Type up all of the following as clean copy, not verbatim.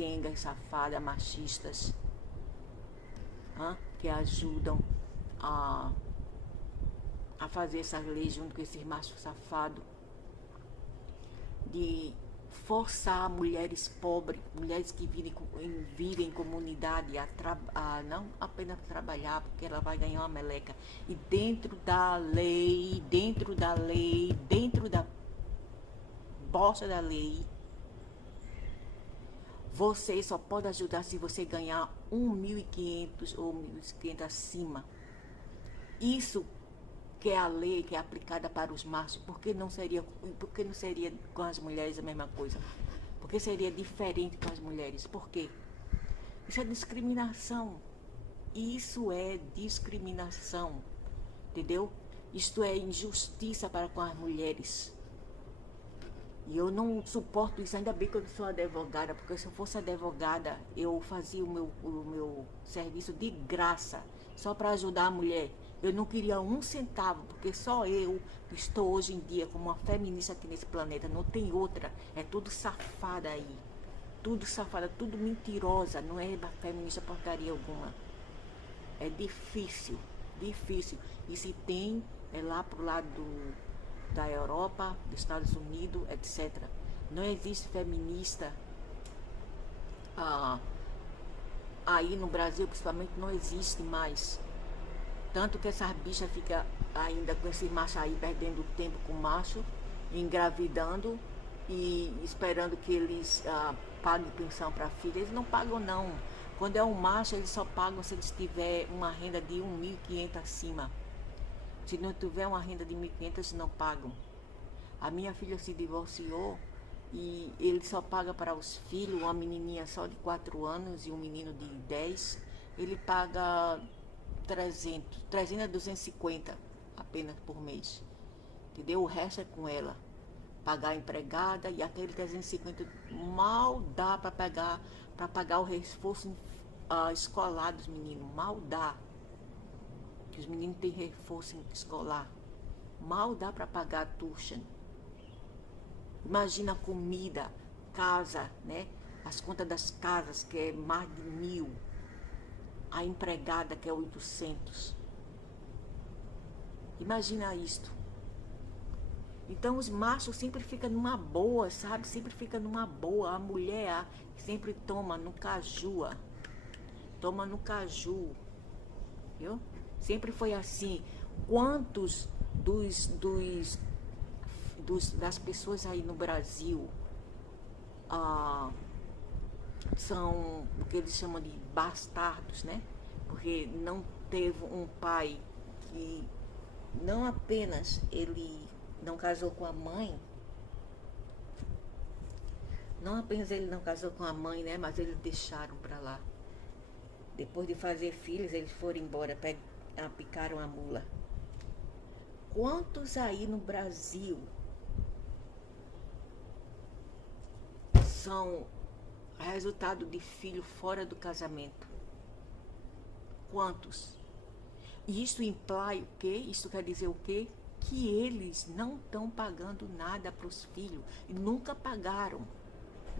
quengas, safadas, machistas, que ajudam a fazer essas leis junto com esses machos safados, de forçar mulheres pobres, mulheres que vivem em comunidade a não apenas trabalhar, porque ela vai ganhar uma meleca. E dentro da lei, dentro da bosta da lei, você só pode ajudar se você ganhar 1.500 ou 1.500 acima. Isso que é a lei que é aplicada para os machos, por que não seria com as mulheres a mesma coisa? Por que seria diferente com as mulheres? Por quê? Isso é discriminação. Isso é discriminação. Entendeu? Isto é injustiça para com as mulheres. E eu não suporto isso, ainda bem que eu sou advogada, porque se eu fosse advogada, eu fazia o meu serviço de graça, só para ajudar a mulher. Eu não queria 1 centavo, porque só eu estou hoje em dia como uma feminista aqui nesse planeta, não tem outra, é tudo safada aí. Tudo safada, tudo mentirosa, não é feminista porcaria alguma. É difícil, difícil. E se tem, é lá pro lado da Europa, dos Estados Unidos, etc. Não existe feminista aí no Brasil, principalmente, não existe mais. Tanto que essas bichas ficam ainda com esses machos aí perdendo tempo com o macho, engravidando e esperando que eles paguem pensão para a filha. Eles não pagam não. Quando é um macho, eles só pagam se eles tiverem uma renda de 1.500 acima. Se não tiver uma renda de 1.500, eles não pagam. A minha filha se divorciou e ele só paga para os filhos, uma menininha só de 4 anos e um menino de 10. Ele paga 300 a 250 apenas por mês. Entendeu? O resto é com ela. Pagar a empregada e aquele 350 mal dá para pagar o reforço escolar dos meninos. Mal dá. Que os meninos têm reforço escolar. Mal dá para pagar a tuition. Imagina a comida, casa, né? As contas das casas, que é mais de 1.000. A empregada, que é 800. Imagina isto. Então os machos sempre ficam numa boa, sabe? Sempre fica numa boa. A mulher sempre toma no caju. Toma no caju. Viu? Sempre foi assim. Quantos das pessoas aí no Brasil são o que eles chamam de bastardos, né? Porque não teve um pai que não apenas ele não casou com a mãe, né? Mas eles deixaram para lá. Depois de fazer filhos, eles foram embora, picaram a mula. Quantos aí no Brasil são resultado de filho fora do casamento? Quantos? E isso implica o quê? Isso quer dizer o quê? Que eles não estão pagando nada para os filhos. E nunca pagaram.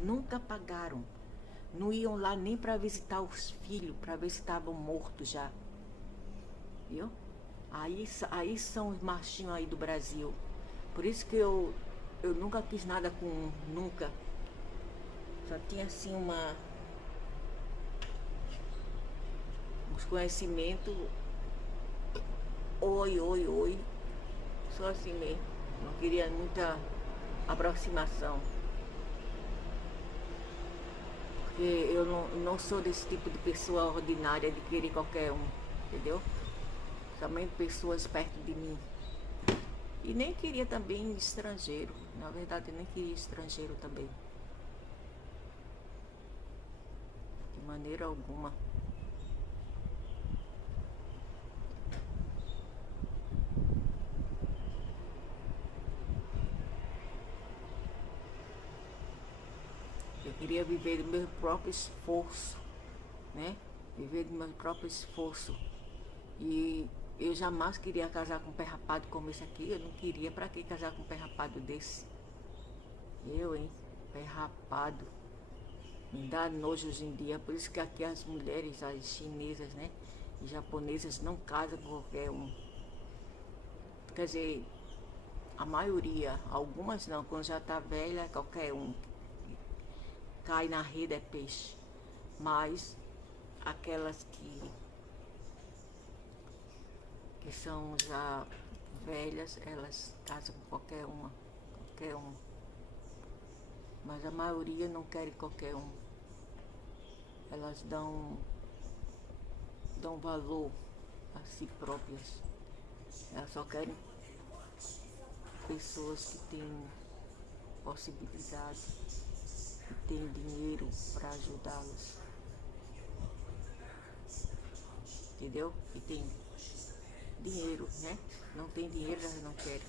Nunca pagaram. Não iam lá nem para visitar os filhos, para ver se estavam mortos já. Viu? Aí são os machinhos aí do Brasil. Por isso que eu nunca quis nada com nunca. Só tinha assim uns conhecimentos. Oi. Só assim mesmo. Não queria muita aproximação. Porque eu não sou desse tipo de pessoa ordinária de querer qualquer um. Entendeu? Somente pessoas perto de mim. E nem queria também estrangeiro. Na verdade, eu nem queria estrangeiro também. De maneira alguma. Eu queria viver do meu próprio esforço, né? Viver do meu próprio esforço. E eu jamais queria casar com um pé rapado como esse aqui. Eu não queria. Pra que casar com um pé rapado desse? Eu, hein? Pé rapado. Me dá nojo hoje em dia, por isso que aqui as mulheres, as chinesas, né, e japonesas não casam com qualquer um. Quer dizer, a maioria, algumas não, quando já tá velha, qualquer um cai na rede é peixe. Mas aquelas que são já velhas, elas casam com qualquer uma, qualquer um. Mas a maioria não quer qualquer um. Elas dão valor a si próprias. Elas só querem pessoas que têm possibilidade, que têm dinheiro para ajudá-las. Entendeu? E tem dinheiro, né? Não tem dinheiro, elas não querem.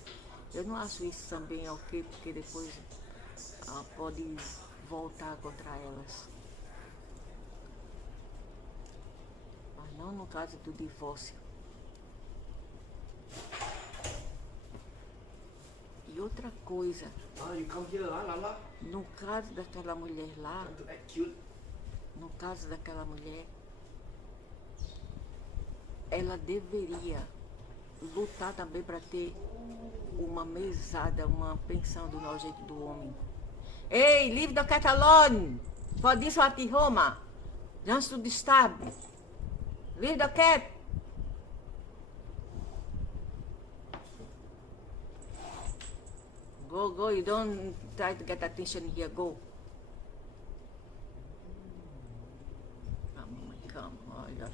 Eu não acho isso também ok, porque depois pode voltar contra elas. Mas não no caso do divórcio. E outra coisa, no caso daquela mulher lá, no caso daquela mulher, ela deveria lutar também para ter uma mesada, uma pensão do nosso jeito do homem. Ei, leave the cat alone! For this what in Roma. Just to disturb. Leave the cat! Go, you don't try to get attention here, go. Come, olha,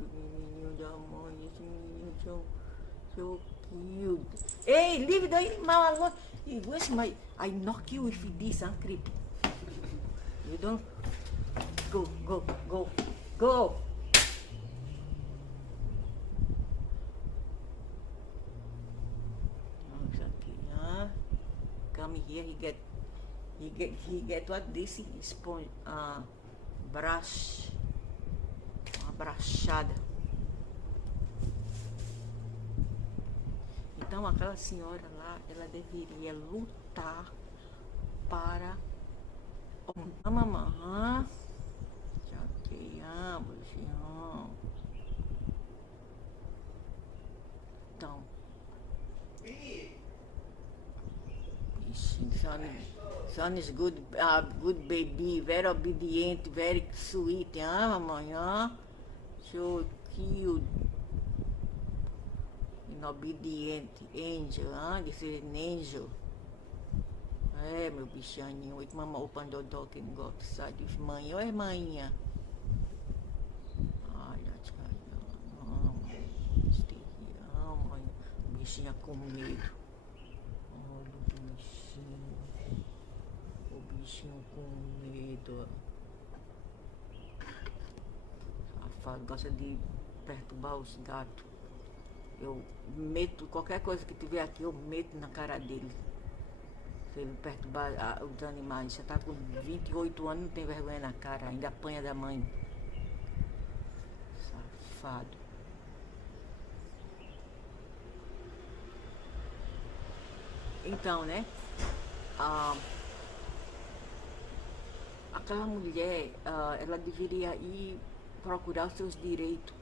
menino da mãe, esse menino so cute. Hey, leave the animal alone. Where's my... I knock you with this, creep. You don't... Go. Come here, he get what this sponge, brush, uma brachada. Então aquela senhora lá, ela deveria lutar para mamãe, chateamos, então son is good, good baby, very obedient, very sweet, mamãe, so cute, obedient, angel, this is an angel. É, meu bichinho, with mama open the door can go outside with mãe, oi mãinha. Olha, mãe, bichinha com medo. O bichinho com medo. Safado, gosta de perturbar os gatos. Eu meto, qualquer coisa que tiver aqui, eu meto na cara dele. Se ele perturbar os animais. Já tá com 28 anos, não tem vergonha na cara, ainda apanha da mãe. Safado. Então, né? Aquela mulher, ela deveria ir procurar os seus direitos.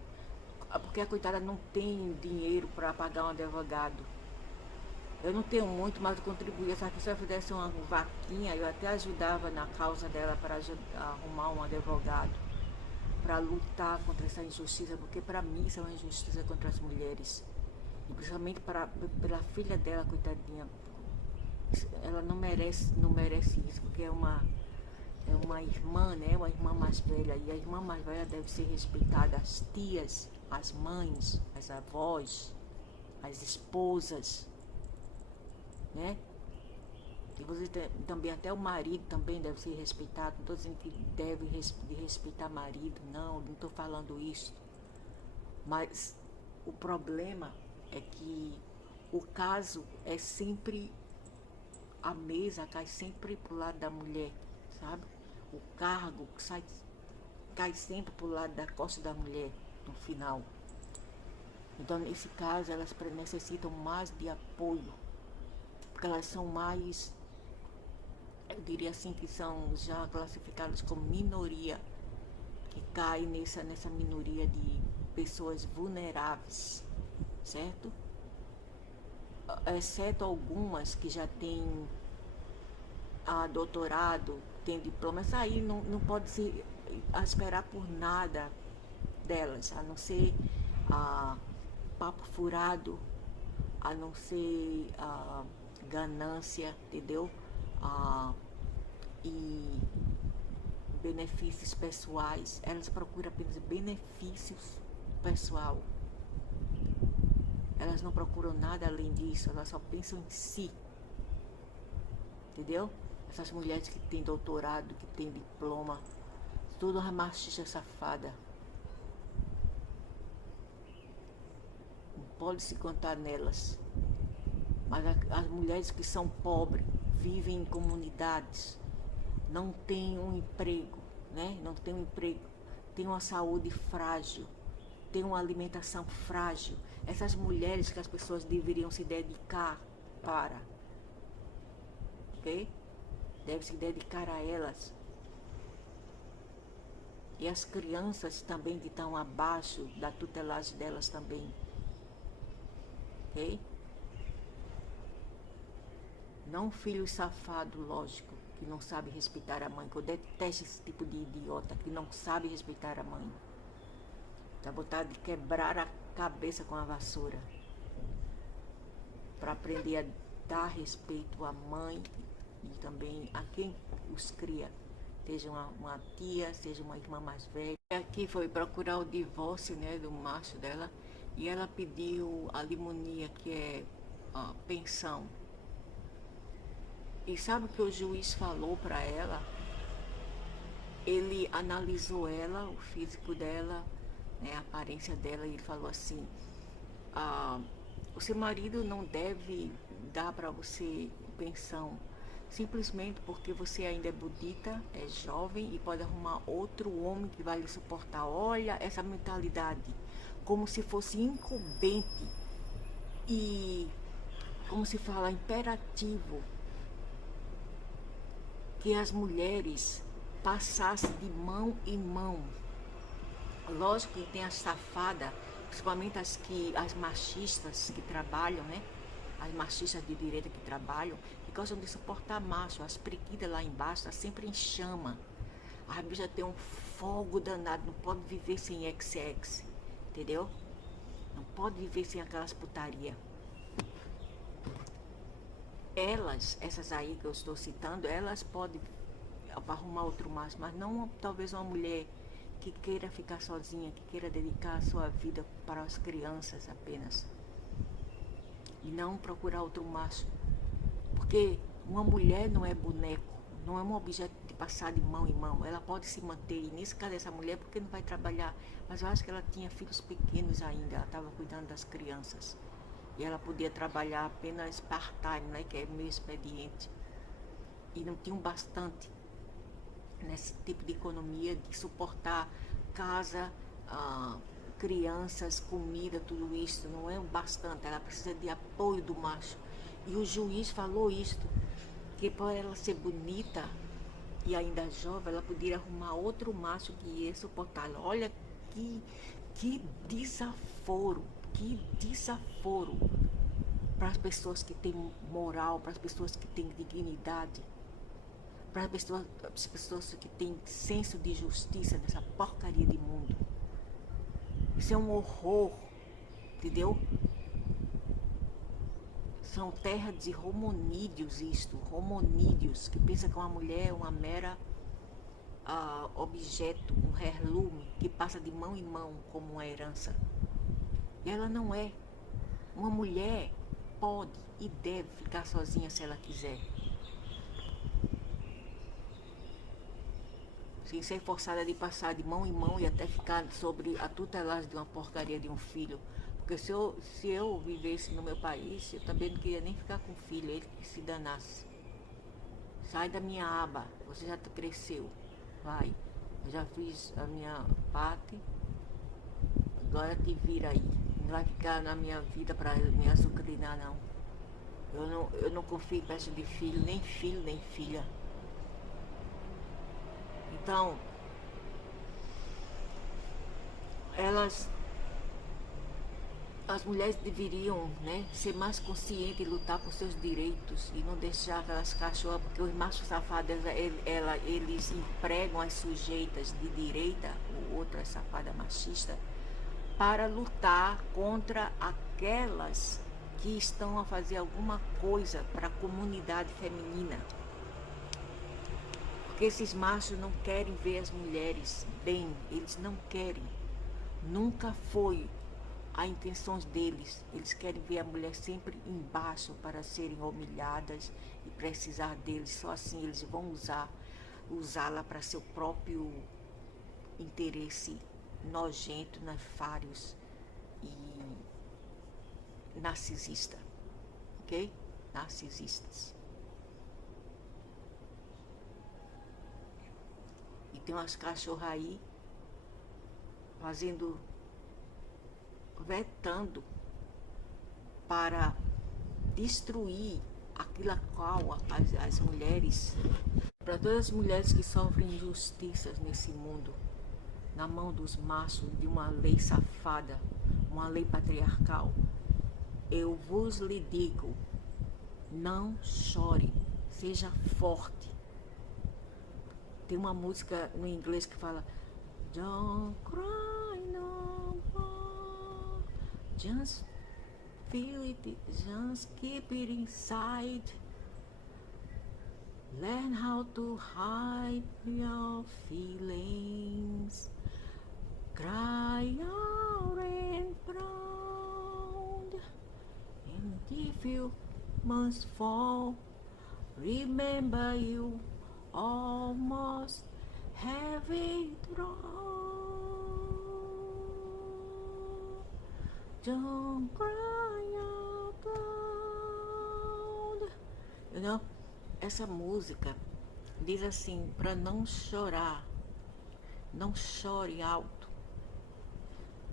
Porque a coitada não tem dinheiro para pagar um advogado. Eu não tenho muito, mas eu contribuía. Se eu fizesse uma vaquinha, eu até ajudava na causa dela para arrumar um advogado, para lutar contra essa injustiça, porque para mim isso é uma injustiça contra as mulheres. E principalmente pela filha dela, coitadinha. Ela não merece isso, porque é uma irmã, né? Uma irmã mais velha. E a irmã mais velha deve ser respeitada, as tias, as mães, as avós, as esposas, né? E você também, até o marido também deve ser respeitado. Não estou dizendo que deve respeitar marido, não estou falando isso. Mas o problema é que o caso é sempre, a mesa cai sempre pro lado da mulher, sabe? o cargo cai sempre para o lado da costa da mulher no final. Então, nesse caso, elas necessitam mais de apoio, porque elas são mais, eu diria assim, que são já classificadas como minoria, que cai nessa minoria de pessoas vulneráveis, certo? Exceto algumas que já têm doutorado, têm diplomas, aí não pode se esperar por nada delas, a não ser papo furado, a não ser ganância, entendeu? E benefícios pessoais. Elas procuram apenas benefícios pessoal. Elas não procuram nada além disso, elas só pensam em si. Entendeu? Essas mulheres que têm doutorado, que têm diploma, tudo uma machista safada. Não pode se contar nelas. Mas as mulheres que são pobres, vivem em comunidades, não têm um emprego, né? Não têm um emprego, têm uma saúde frágil, têm uma alimentação frágil. Essas mulheres que as pessoas deveriam se dedicar para, ok? Deve se dedicar a elas. E as crianças também que estão abaixo da tutelagem delas também, ok? Não um filho safado, lógico, que não sabe respeitar a mãe, que eu detesto esse tipo de idiota que não sabe respeitar a mãe. Dá vontade de quebrar a cabeça com a vassoura. Para aprender a dar respeito à mãe e também a quem os cria. Seja uma tia, seja uma irmã mais velha. Aqui foi procurar o divórcio, né, do macho dela, e ela pediu a limonia, que é a pensão. E sabe o que o juiz falou para ela? Ele analisou ela, o físico dela, né, a aparência dela, e ele falou assim: o seu marido não deve dar para você pensão, simplesmente porque você ainda é bonita, é jovem e pode arrumar outro homem que vai lhe suportar. Olha essa mentalidade, como se fosse incumbente e, como se fala, imperativo que as mulheres passassem de mão em mão. Lógico que tem as safadas, principalmente as machistas que trabalham, né? As machistas de direita que trabalham, que gostam de suportar macho. As periquitas lá embaixo tá sempre em chama. A bicha tem um fogo danado, não pode viver sem XX, entendeu? Não pode viver sem aquelas putaria. Elas, essas aí que eu estou citando, elas podem arrumar outro macho, mas não talvez uma mulher que queira ficar sozinha, que queira dedicar a sua vida para as crianças apenas. E não procurar outro macho. Porque uma mulher não é boneco, não é um objeto de passar de mão em mão. Ela pode se manter, e nesse caso dessa mulher, porque não vai trabalhar. Mas eu acho que ela tinha filhos pequenos ainda, ela estava cuidando das crianças. E ela podia trabalhar apenas part-time, né, que é meio expediente. E não tinham bastante nesse tipo de economia de suportar casa, crianças, comida, tudo isso. Não é bastante, ela precisa de apoio do macho. E o juiz falou isto, que por ela ser bonita e ainda jovem, ela poderia arrumar outro macho que ia suportar. Olha que desaforo. Que desaforo para as pessoas que têm moral, para as pessoas que têm dignidade, para as pessoas que têm senso de justiça nessa porcaria de mundo. Isso é um horror, entendeu? São terras de homonídeos isto, homonídeos, que pensam que uma mulher é uma mera objeto, um heirloom, que passa de mão em mão como uma herança. E ela não é. Uma mulher pode e deve ficar sozinha se ela quiser. Sem ser forçada de passar de mão em mão e até ficar sobre a tutelagem de uma porcaria de um filho. Porque se eu vivesse no meu país, eu também não queria nem ficar com filho, ele que se danasse. Sai da minha aba, você já cresceu. vai. Eu já fiz a minha parte, agora te vira aí. Não vai ficar na minha vida para me azucrinar, não. Eu não confio em peça de filho, nem filha. Então, as mulheres deveriam, né, ser mais conscientes e lutar por seus direitos e não deixar aquelas cachorras, porque os machos safados, eles empregam as sujeitas de direita, ou outras safadas machistas, para lutar contra aquelas que estão a fazer alguma coisa para a comunidade feminina. Porque esses machos não querem ver as mulheres bem, eles não querem. Nunca foi a intenção deles. Eles querem ver a mulher sempre embaixo para serem humilhadas e precisar deles. Só assim eles vão usá-la para seu próprio interesse nojento, nefários e narcisista, ok? Narcisistas. E tem umas cachorras aí vetando para destruir aquilo a qual as mulheres, para todas as mulheres que sofrem injustiças nesse mundo, na mão dos machos de uma lei safada, uma lei patriarcal, eu vos lhe digo, não chore, seja forte. Tem uma música no inglês que fala Don't cry no more, just feel it, just keep it inside. Learn how to hide your feelings. Cry out and proud. And if you must fall, remember you almost have it wrong. Don't cry out loud. You know, essa música diz assim, para não chorar, não chore alto.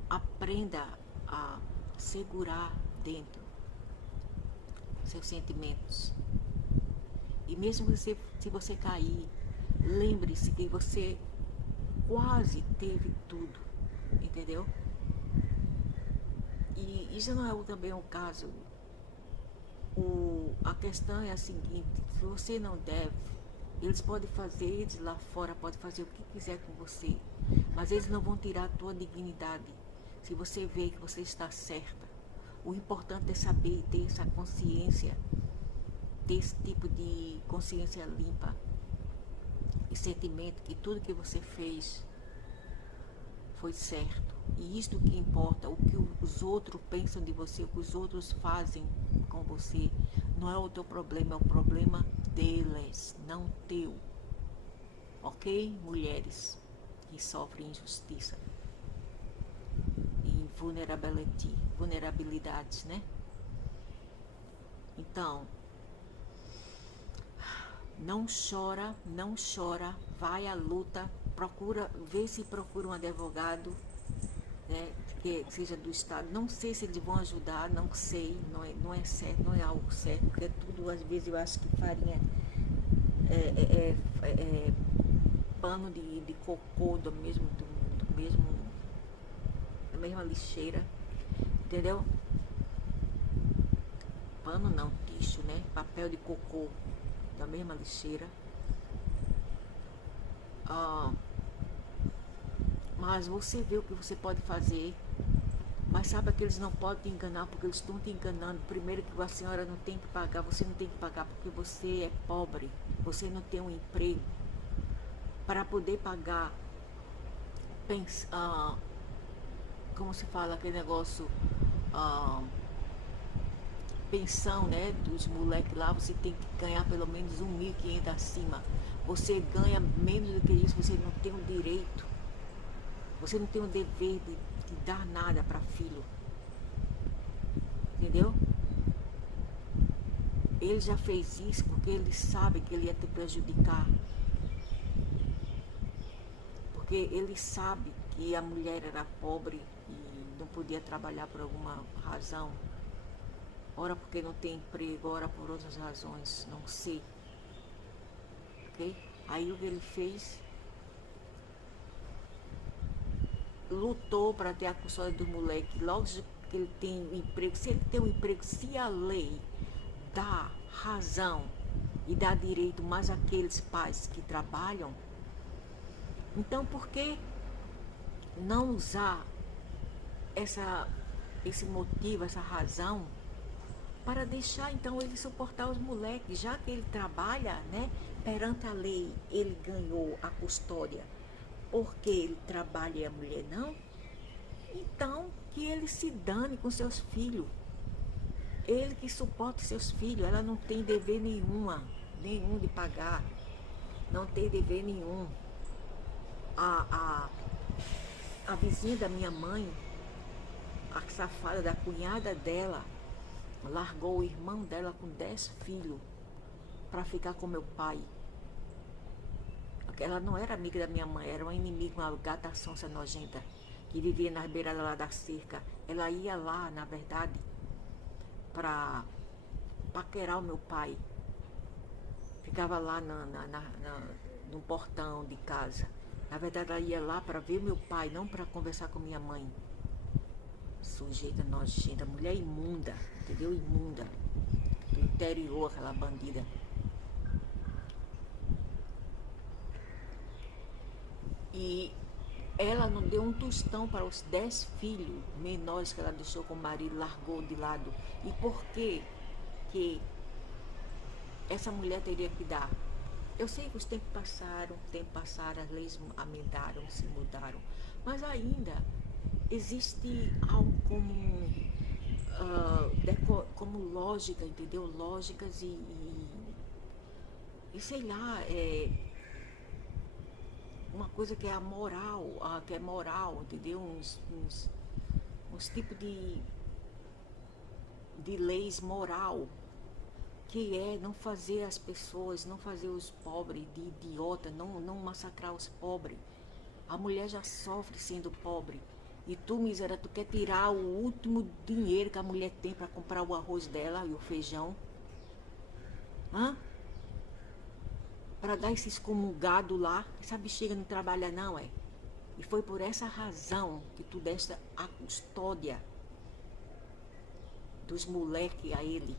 Aprenda a segurar dentro seus sentimentos. E mesmo se você cair, lembre-se que você quase teve tudo, entendeu? E isso não é também um caso. A questão é a seguinte, se você não deve, eles podem fazer, eles lá fora podem fazer o que quiser com você, mas eles não vão tirar a tua dignidade se você vê que você está certa. O importante é saber ter essa consciência, ter esse tipo de consciência limpa e sentimento que tudo que você fez foi certo. E isso que importa, o que os outros pensam de você, o que os outros fazem com você, não é o teu problema, é o problema deles, não teu. Ok, mulheres que sofrem injustiça e vulnerabilidades, né? Então, não chora, vai à luta, vê se procura um advogado, né, que seja do Estado. Não sei se eles vão ajudar, não sei, não é certo, não é algo certo, porque tudo, às vezes, eu acho que farinha é pano de cocô da mesma lixeira, entendeu? Pano não, tixo, né? Papel de cocô da mesma lixeira. Mas você vê o que você pode fazer. Mas sabe que eles não podem te enganar, porque eles estão te enganando. Primeiro que a senhora não tem que pagar, você não tem que pagar porque você é pobre, você não tem um emprego. Para poder pagar, como se fala aquele negócio, pensão, né, dos moleques lá, você tem que ganhar pelo menos 1.500 acima. Você ganha menos do que isso, você não tem o direito, você não tem o dever de dar nada para filho, entendeu? Ele já fez isso porque ele sabe que ele ia te prejudicar. porque ele sabe que a mulher era pobre e não podia trabalhar por alguma razão, ora porque não tem emprego, ora por outras razões, não sei, ok? Aí o que ele fez? Lutou para ter a custódia do moleque, logo que ele tem um emprego, se ele tem um emprego, se a lei dá razão e dá direito mais àqueles pais que trabalham, então por que não usar esse motivo, essa razão, para deixar então ele suportar os moleques, já que ele trabalha, né? Perante a lei, ele ganhou a custódia porque ele trabalha e a mulher não, então que ele se dane com seus filhos. Ele que suporta seus filhos, ela não tem dever nenhum de pagar, não tem dever nenhum. A vizinha da minha mãe, a safada da cunhada dela, largou o irmão dela com 10 filhos para ficar com meu pai. Ela não era amiga da minha mãe, era uma inimiga, uma gata sonsa nojenta, que vivia na beirada lá da cerca. Ela ia lá, na verdade, para paquerar o meu pai. Ficava lá no portão de casa. Na verdade, ela ia lá para ver meu pai, não para conversar com minha mãe. Sujeita nojenta, mulher imunda, entendeu? Imunda. Do interior, aquela bandida. E ela não deu um tostão para os 10 filhos menores que ela deixou com o marido, largou de lado. E por que essa mulher teria que dar? Eu sei que os tempos passaram, as leis amendaram, se mudaram, mas ainda existe algo como lógica, entendeu? Lógicas e sei lá, uma coisa que é moral, entendeu? Uns tipos de leis moral, que é não fazer as pessoas, não fazer os pobres de idiota, não massacrar os pobres. A mulher já sofre sendo pobre. E tu, miséria, tu quer tirar o último dinheiro que a mulher tem para comprar o arroz dela e o feijão? Hã? Para dar esse excomungado lá, essa bexiga não trabalha não, é? E foi por essa razão que tu deste a custódia dos moleques a ele.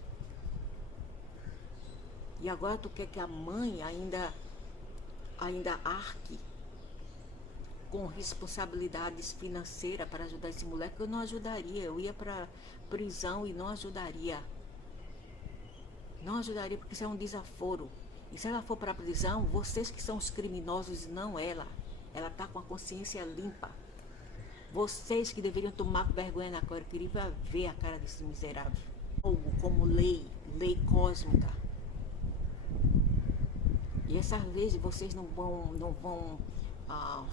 E agora tu quer que a mãe ainda arque com responsabilidades financeiras para ajudar esse moleque? Eu não ajudaria, eu ia para prisão e não ajudaria. Não ajudaria, porque isso é um desaforo. E se ela for para a prisão, vocês que são os criminosos e não ela. Ela está com a consciência limpa. Vocês que deveriam tomar vergonha na cara. Eu queria ver a cara desse miserável. Algo como lei cósmica. E essas leis vocês não vão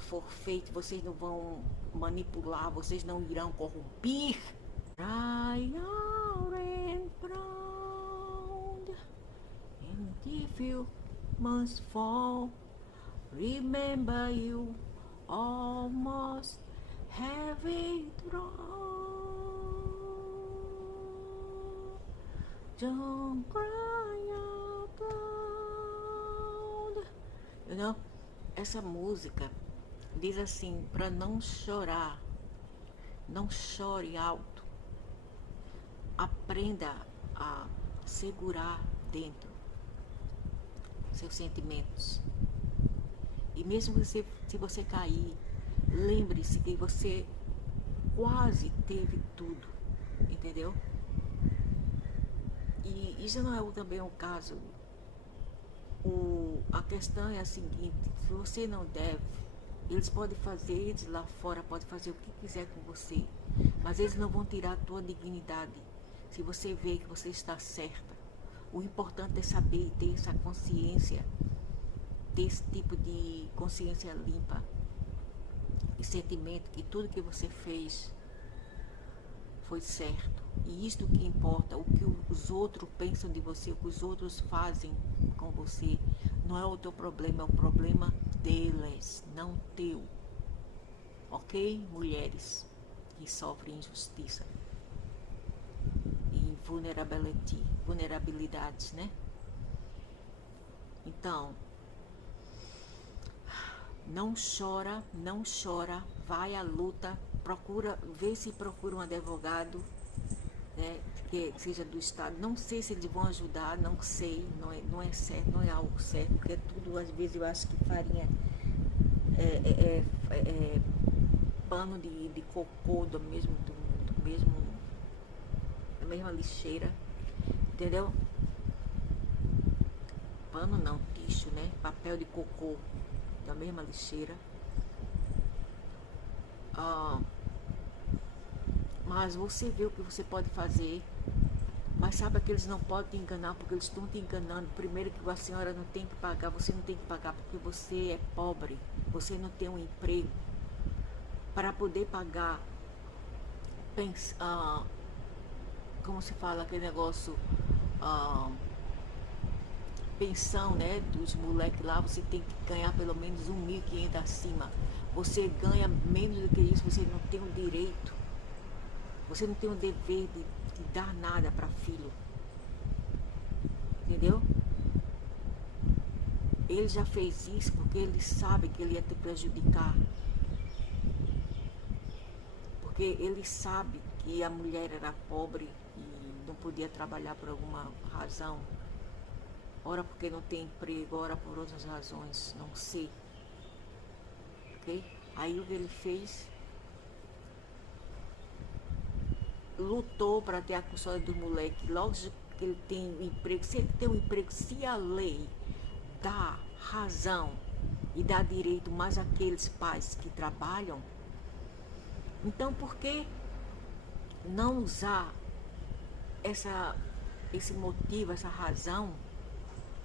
forfeit, vocês não vão manipular, vocês não irão corromper. Cry out and proud, and if you must fall, remember you almost have it wrong. Don't cry out loud. You know? Essa música diz assim, para não chorar, não chore alto, aprenda a segurar dentro seus sentimentos. E mesmo se você cair, lembre-se que você quase teve tudo, entendeu? E isso não é também um caso. A questão é a seguinte: se você não deve, eles podem fazer, eles lá fora podem fazer o que quiser com você, mas eles não vão tirar a tua dignidade se você vê que você está certa. O importante é saber ter essa consciência, ter esse tipo de consciência limpa e sentimento que tudo que você fez foi certo. E isso que importa, o que os outros pensam de você, o que os outros fazem com você, não é o teu problema, é o problema deles, não teu. ok? Mulheres que sofrem injustiça e vulnerabilidades, né? Então, não chora, não chora, vai à luta, procura um advogado, né, que seja do Estado. Não sei se eles vão ajudar, não sei, não é certo, não é algo certo, porque tudo, às vezes, eu acho que farinha é pano de cocô do mesmo, da mesma lixeira, entendeu? Pano não, tixo, né? Papel de cocô da mesma lixeira. Mas você vê o que você pode fazer. Mas sabe que eles não podem te enganar, porque eles estão te enganando. Primeiro que a senhora não tem que pagar, você não tem que pagar porque você é pobre, você não tem um emprego. Para poder pagar, como se fala aquele negócio, pensão, né, dos moleques lá, você tem que ganhar pelo menos 1.500 acima. Você ganha menos do que isso, você não tem o direito, você não tem o dever de dar nada para filho, entendeu? Ele já fez isso porque ele sabe que ele ia te prejudicar, porque ele sabe que a mulher era pobre e não podia trabalhar por alguma razão, ora porque não tem emprego, ora por outras razões, não sei, ok? Aí o que ele fez? Lutou para ter a custódia do moleque. Logo que ele tem um emprego, se ele tem um emprego, se a lei dá razão e dá direito mais àqueles pais que trabalham, então por que não usar esse motivo, essa razão,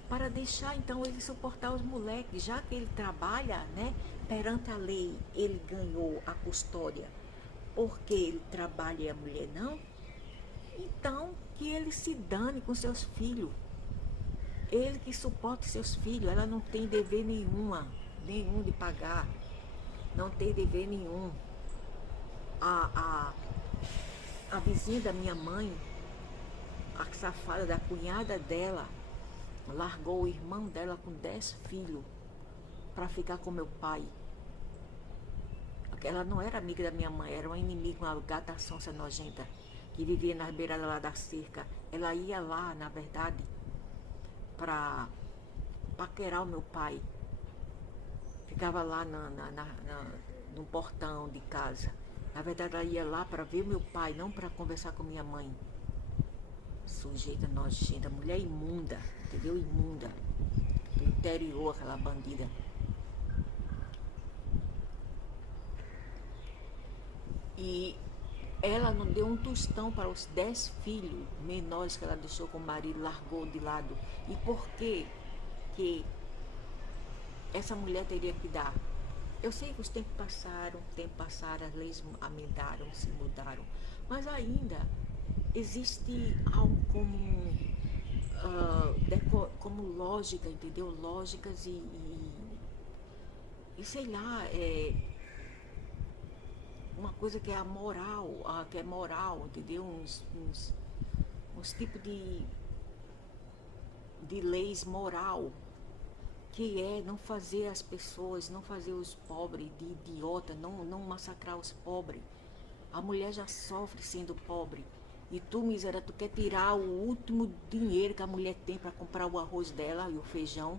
para deixar então ele suportar os moleques, já que ele trabalha, né? Perante a lei, ele ganhou a custódia porque ele trabalha e a mulher não, então que ele se dane com seus filhos. Ele que suporte seus filhos, ela não tem dever nenhum de pagar, não tem dever nenhum. A vizinha da minha mãe, a safada da cunhada dela, largou o irmão dela com 10 filhos para ficar com meu pai. Ela não era amiga da minha mãe, era uma inimiga, uma gata sonsa nojenta, que vivia na beirada lá da cerca. Ela ia lá, na verdade, para paquerar o meu pai. Ficava lá no portão de casa. Na verdade, ela ia lá para ver meu pai, não para conversar com minha mãe. Sujeita nojenta, mulher imunda, entendeu? Imunda. Do interior, aquela bandida. E ela não deu um tostão para os 10 filhos menores que ela deixou com o marido, largou de lado. E por que essa mulher teria que dar? Eu sei que os tempos passaram, as leis amendaram, se mudaram, mas ainda existe algo como lógica, entendeu? Lógicas e sei lá, uma coisa que é moral, entendeu? Uns tipos de leis moral, que é não fazer as pessoas, não fazer os pobres de idiota, não massacrar os pobres. A mulher já sofre sendo pobre. E tu, miséria, tu quer tirar o último dinheiro que a mulher tem para comprar o arroz dela e o feijão?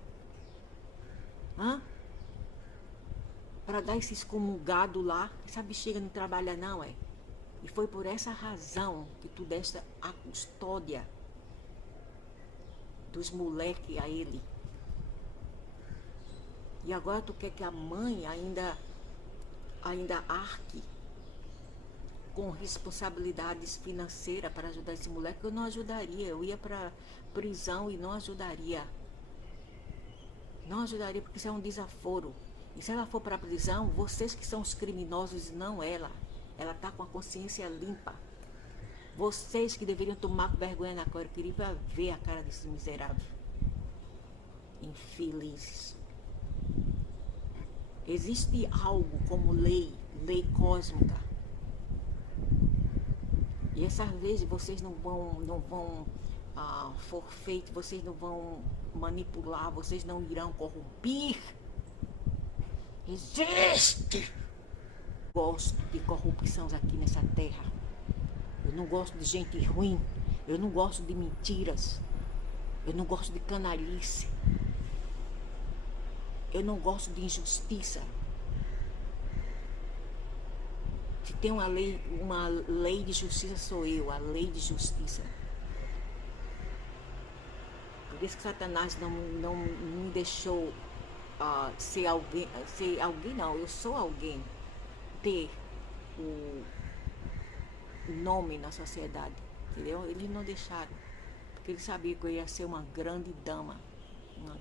Hã? Para dar esse excomungado lá, essa bexiga não trabalha não, é? E foi por essa razão que tu deste a custódia dos moleques a ele. E agora tu quer que a mãe ainda arque com responsabilidades financeiras para ajudar esse moleque? Eu não ajudaria, eu ia para prisão e não ajudaria. Não ajudaria porque isso é um desaforo. E se ela for para a prisão, vocês que são os criminosos e não ela. Ela está com a consciência limpa. Vocês que deveriam tomar vergonha na cara. Eu queria ver a cara desses miseráveis. Infelizes. Existe algo como lei cósmica. E essas vezes vocês não vão forfeit, vocês não vão manipular, vocês não irão corromper. Existe! Gosto de corrupção aqui nessa terra. Eu não gosto de gente ruim. Eu não gosto de mentiras. Eu não gosto de canalice. Eu não gosto de injustiça. Se tem uma lei de justiça, sou eu, a lei de justiça. Por isso que Satanás não me deixou ser alguém não, eu sou alguém, ter o nome na sociedade, entendeu? Eles não deixaram, porque eles sabiam que eu ia ser uma grande dama, uma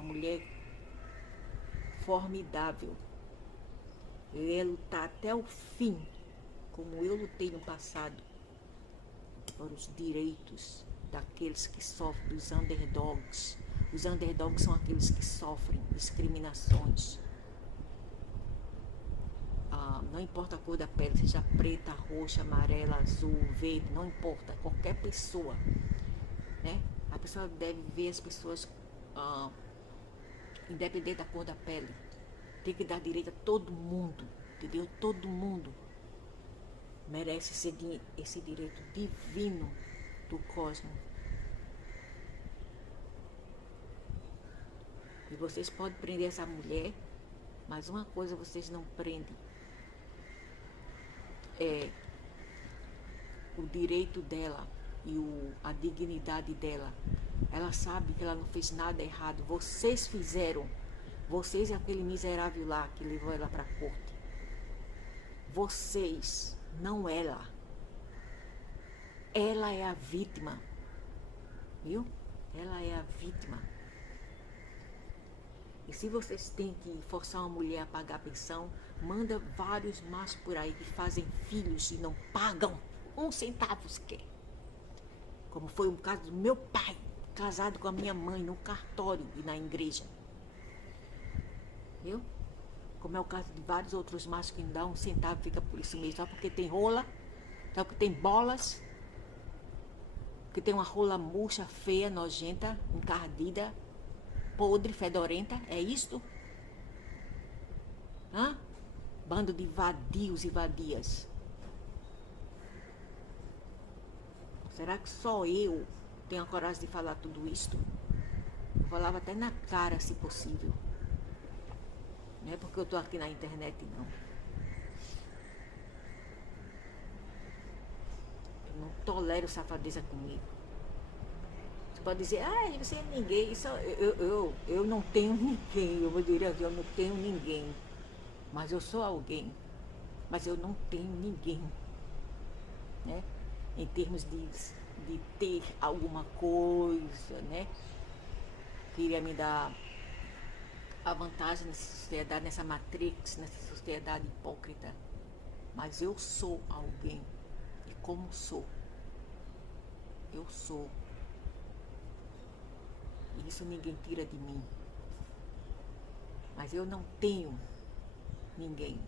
mulher formidável. Eu ia lutar até o fim, como eu lutei no passado, por os direitos daqueles que sofrem, dos underdogs. Os underdogs são aqueles que sofrem discriminações. Não importa a cor da pele, seja preta, roxa, amarela, azul, verde, não importa, qualquer pessoa, né? A pessoa deve ver as pessoas, independente da cor da pele. Tem que dar direito a todo mundo, entendeu? Todo mundo merece esse direito divino do cosmos. E vocês podem prender essa mulher, mas uma coisa vocês não prendem. É o direito dela e a dignidade dela. Ela sabe que ela não fez nada errado. Vocês fizeram. Vocês e aquele miserável lá que levou ela para a corte. Vocês, não ela. Ela é a vítima. Viu? Ela é a vítima. E se vocês têm que forçar uma mulher a pagar a pensão, manda vários machos por aí que fazem filhos e não pagam um centavo sequer. Como foi o caso do meu pai, casado com a minha mãe no cartório e na igreja. Viu? Como é o caso de vários outros machos que não dão um centavo, fica por isso mesmo, só porque tem rola, só porque tem bolas, que tem uma rola murcha, feia, nojenta, encardida, podre, fedorenta, é isto? Bando de vadios e vadias. Será que só eu tenho a coragem de falar tudo isto? Eu falava até na cara, se possível. Não é porque eu tô aqui na internet, não. Eu não tolero safadeza comigo. Você pode dizer, você é ninguém. Isso, eu não tenho ninguém. Eu vou dizer assim, eu não tenho ninguém. Mas eu sou alguém. Mas eu não tenho ninguém. Né? Em termos de ter alguma coisa, né? Queria me dar a vantagem nessa sociedade, nessa matrix, nessa sociedade hipócrita. Mas eu sou alguém. E como sou? Eu sou. E isso ninguém tira de mim. Mas eu não tenho ninguém.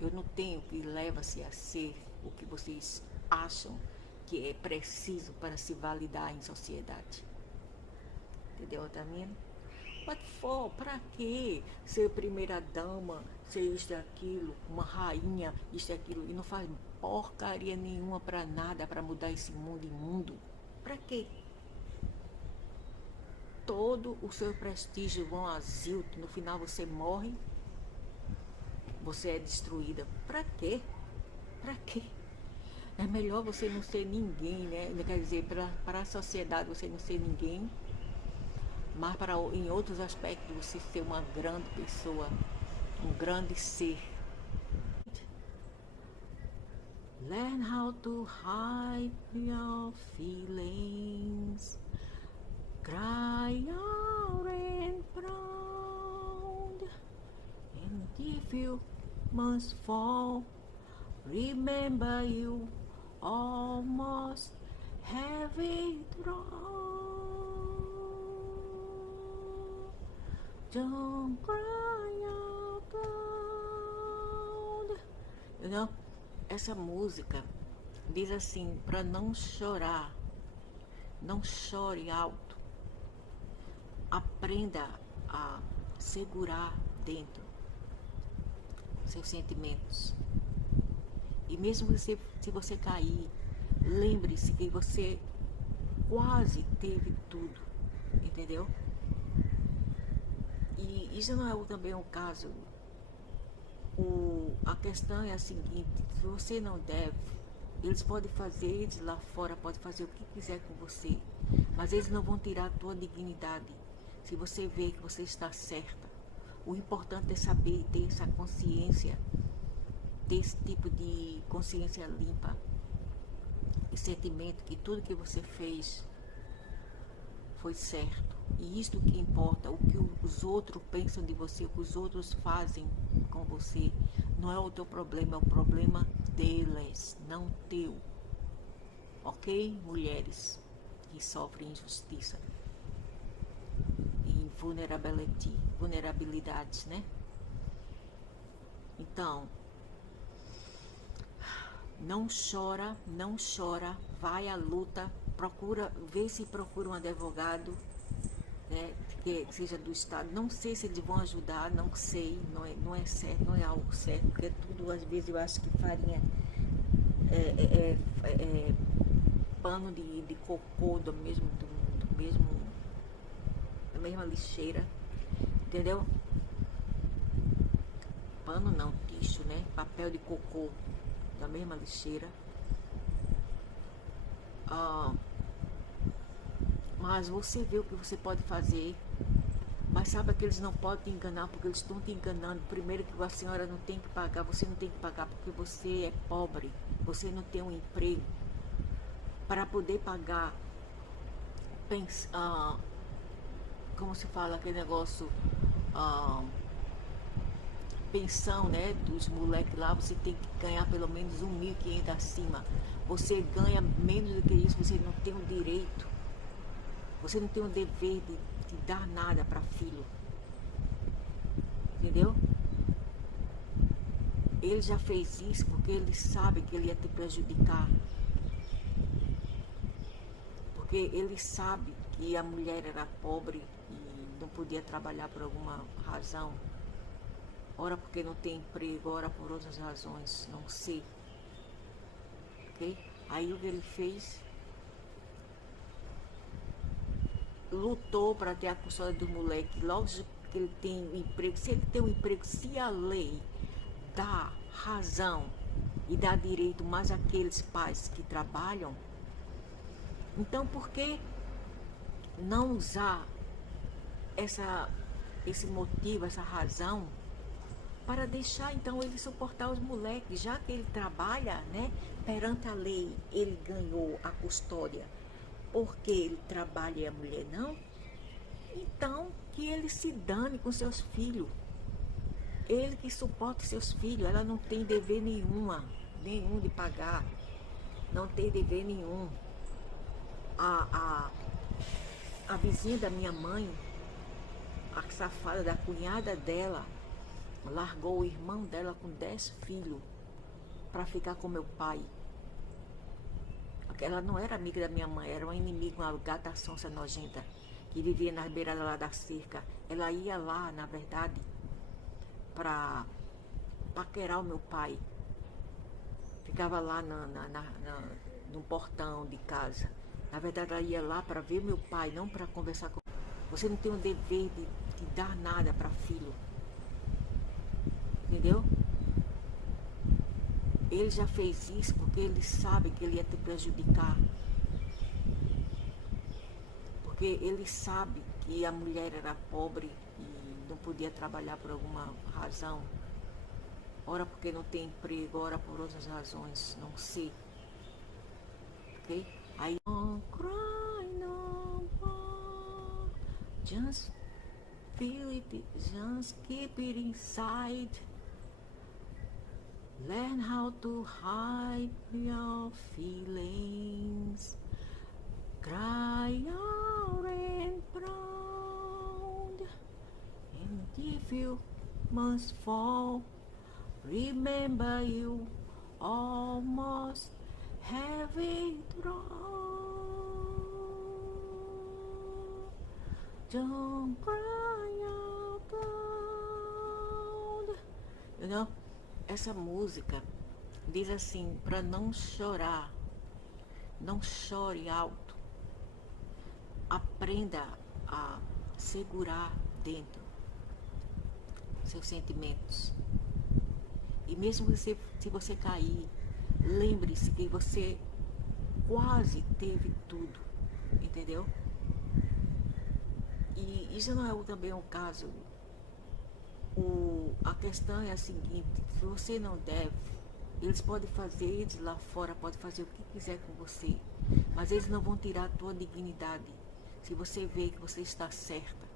Eu não tenho o que leva-se a ser o que vocês acham que é preciso para se validar em sociedade. Entendeu, Otamina? What for? Pra quê? Ser primeira dama, ser isto e aquilo, uma rainha, isto e aquilo, e não faz porcaria nenhuma pra nada, pra mudar esse mundo imundo. Pra quê? Todo o seu prestígio vão a zilt, no final você morre, você é destruída. Pra quê? Pra quê? É melhor você não ser ninguém, né? Quer dizer, para a sociedade você não ser ninguém, mas em outros aspectos você ser uma grande pessoa, um grande ser. Learn how to hide your feelings, cry out and proud, and if you must fall, remember you almost have it wrong. Don't cry out loud. You know? Essa música diz assim, para não chorar, não chore alto. Aprenda a segurar dentro seus sentimentos. E mesmo se você cair, lembre-se que você quase teve tudo, entendeu? E isso não é também um caso. A questão é a seguinte, se você não deve, eles podem fazer, eles lá fora podem fazer o que quiser com você, mas eles não vão tirar a tua dignidade se você vê que você está certa. O importante é saber ter essa consciência, ter esse tipo de consciência limpa e sentimento que tudo que você fez foi certo. E isto que importa, o que os outros pensam de você, o que os outros fazem com você, não é o teu problema, é o problema deles, não teu. Ok, mulheres que sofrem injustiça e vulnerabilidades, né? Então, não chora, vai à luta, vê se procura um advogado, né, que seja do Estado. Não sei se eles vão ajudar, não sei, não é certo, não é algo certo, porque tudo, às vezes, eu acho que farinha é pano de cocô da mesma lixeira, entendeu? Pano não, lixo, né? Papel de cocô da mesma lixeira. Mas você vê o que você pode fazer. Mas sabe que eles não podem te enganar, porque eles estão te enganando. Primeiro que a senhora não tem que pagar, você não tem que pagar porque você é pobre, você não tem um emprego. Para poder pagar, como se fala aquele negócio, pensão, né, dos moleques lá, você tem que ganhar pelo menos 1.500 acima. Você ganha menos do que isso, você não tem o direito, você não tem o dever de dar nada para filho, entendeu? Ele já fez isso porque ele sabe que ele ia te prejudicar, porque ele sabe que a mulher era pobre e não podia trabalhar por alguma razão, ora porque não tem emprego, ora por outras razões, não sei, ok? Aí o que ele fez, lutou para ter a custódia do moleque. Logo que ele tem um emprego, se ele tem um emprego, se a lei dá razão e dá direito mais àqueles pais que trabalham, então por que não usar esse motivo, essa razão, para deixar então ele suportar os moleques, já que ele trabalha, né? Perante a lei, ele ganhou a custódia porque ele trabalha e a mulher não, então que ele se dane com seus filhos. Ele que suporta seus filhos, ela não tem dever nenhum de pagar, não tem dever nenhum. A vizinha da minha mãe, a safada da cunhada dela, largou o irmão dela com 10 filhos para ficar com meu pai. Ela não era amiga da minha mãe, era uma inimiga, uma gata sonsa nojenta, que vivia nas beiradas lá da cerca. Ela ia lá, na verdade, para paquerar o meu pai. Ficava lá no portão de casa. Na verdade, ela ia lá para ver meu pai, não para conversar com. Você não tem o dever de dar nada para filho, entendeu? Ele já fez isso porque ele sabe que ele ia te prejudicar. Porque ele sabe que a mulher era pobre e não podia trabalhar por alguma razão. Ora porque não tem emprego, ora por outras razões, não sei. Ok? Aí, don't cry no more, just feel it, just keep it inside. Learn how to hide your feelings. Cry out and proud you must fall, remember you almost have it wrong. Don't cry out loud. You know? Essa música diz assim, para não chorar, não chore alto. Aprenda a segurar dentro seus sentimentos. E mesmo se você cair, lembre-se que você quase teve tudo, entendeu? E isso não é também um caso. A questão é a seguinte, se você não deve, eles podem fazer, eles lá fora podem fazer o que quiser com você, mas eles não vão tirar a tua dignidade se você vê que você está certa.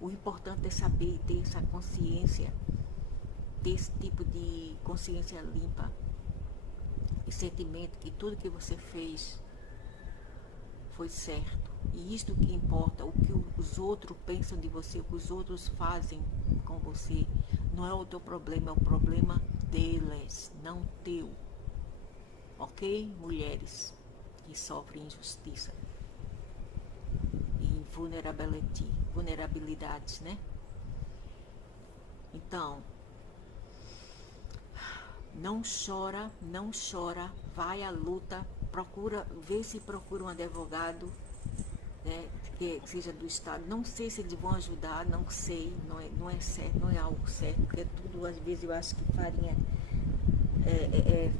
O importante é saber ter essa consciência, ter esse tipo de consciência limpa e sentimento que tudo que você fez foi certo. E isto que importa, o que os outros pensam de você, o que os outros fazem com você, não é o teu problema, é o problema deles, não teu. Ok, mulheres que sofrem injustiça e vulnerabilidades, né? Então, não chora, vai à luta, procura um advogado, né, que seja do Estado. Não sei se eles vão ajudar, não sei, não é certo, não é algo certo, porque tudo, às vezes, eu acho que farinha é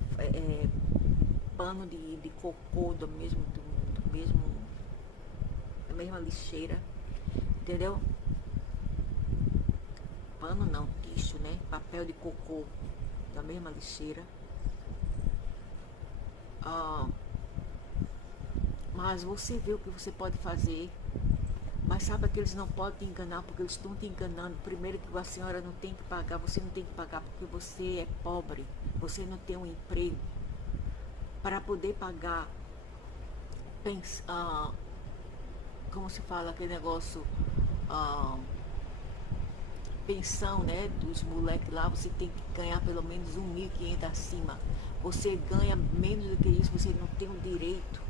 pano de cocô da mesma lixeira, entendeu? Pano não, lixo, né? Papel de cocô da mesma lixeira. Mas você vê o que você pode fazer, mas saiba que eles não podem te enganar, porque eles estão te enganando. Primeiro que a senhora não tem que pagar, você não tem que pagar porque você é pobre, você não tem um emprego. Para poder pagar, como se fala aquele negócio, pensão, né, dos moleques lá, você tem que ganhar pelo menos 1.500 acima. Você ganha menos do que isso, você não tem o direito